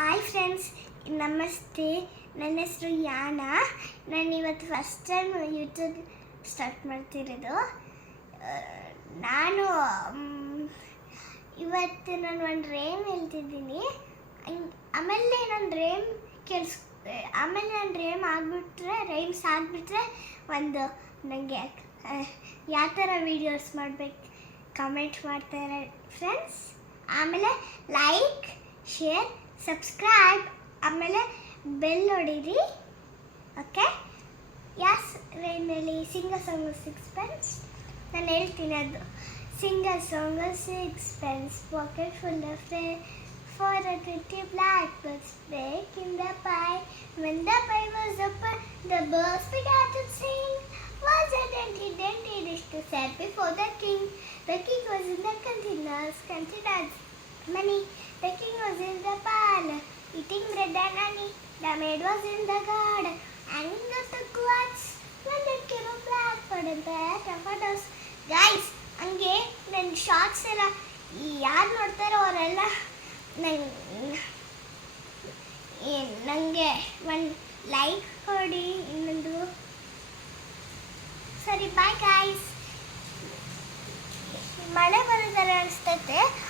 Hi friends, ನಮಸ್ತೆ. ನನ್ನ ಹೆಸರು ಯಾನಾ. ನಾನು ಇವತ್ತು ಫಸ್ಟ್ ಟೈಮ್ ಯೂಟ್ಯೂಬ್ ಸ್ಟಾರ್ಟ್ ಮಾಡ್ತಿರೋದು. ನಾನು ಇವತ್ತು ಒಂದು ರೇಮ್ ಹೇಳ್ತಿದ್ದೀನಿ. ಆಮೇಲೆ ನಾನು ರೇಮ್ ಆಮೇಲೆ ನಾನು ರೈಮ್ಸ್ ಆಗಿಬಿಟ್ರೆ ಒಂದು ನನಗೆ ಯಾವ ಥರ ವೀಡಿಯೋಸ್ ಮಾಡಬೇಕು ಕಮೆಂಟ್ ಮಾಡ್ತಾರೆ ಫ್ರೆಂಡ್ಸ್. ಆಮೇಲೆ ಲೈಕ್, ಶೇರ್, ಸಬ್ಸ್ಕ್ರೈಬ್, ಆಮೇಲೆ ಬೆಲ್ ಹೊಡೀರಿ. ಓಕೆ? ಯಾಸ್ ರೇನಲ್ಲಿ ಸಿಂಗಲ್ ಸಾಂಗ್ ಸಿಕ್ಸ್ಪೆನ್ಸ್ ನಾನು ಹೇಳ್ತೀನಿ. ಅದು single song sixpence pocket full of for a 20 blackbirds break in the pie. When the pie was open, the birds began to sing. Was a dainty dish to set before the king. The king was in the containers, considered money. The king was in the parlor, eating bread and honey. The maid was in the garden, hanging up the quads. When there came a blackbird and that of others. Guys, ಹಂಗೆ ನನ್ನ shorts ಎಲ್ಲ ಯಾರು ನೋಡ್ತಾರೋ ಅವರೆಲ್ಲ ನನಗೆ ಒಂದು like ಕೊಡಿ. ಇನ್ನೊಂದು ಸರಿ, ಬಾಯ್ ಗಾಯ್ಸ್. ಮಳೆ ಬರೋ ಥರ ಅನಿಸ್ತೈತೆ,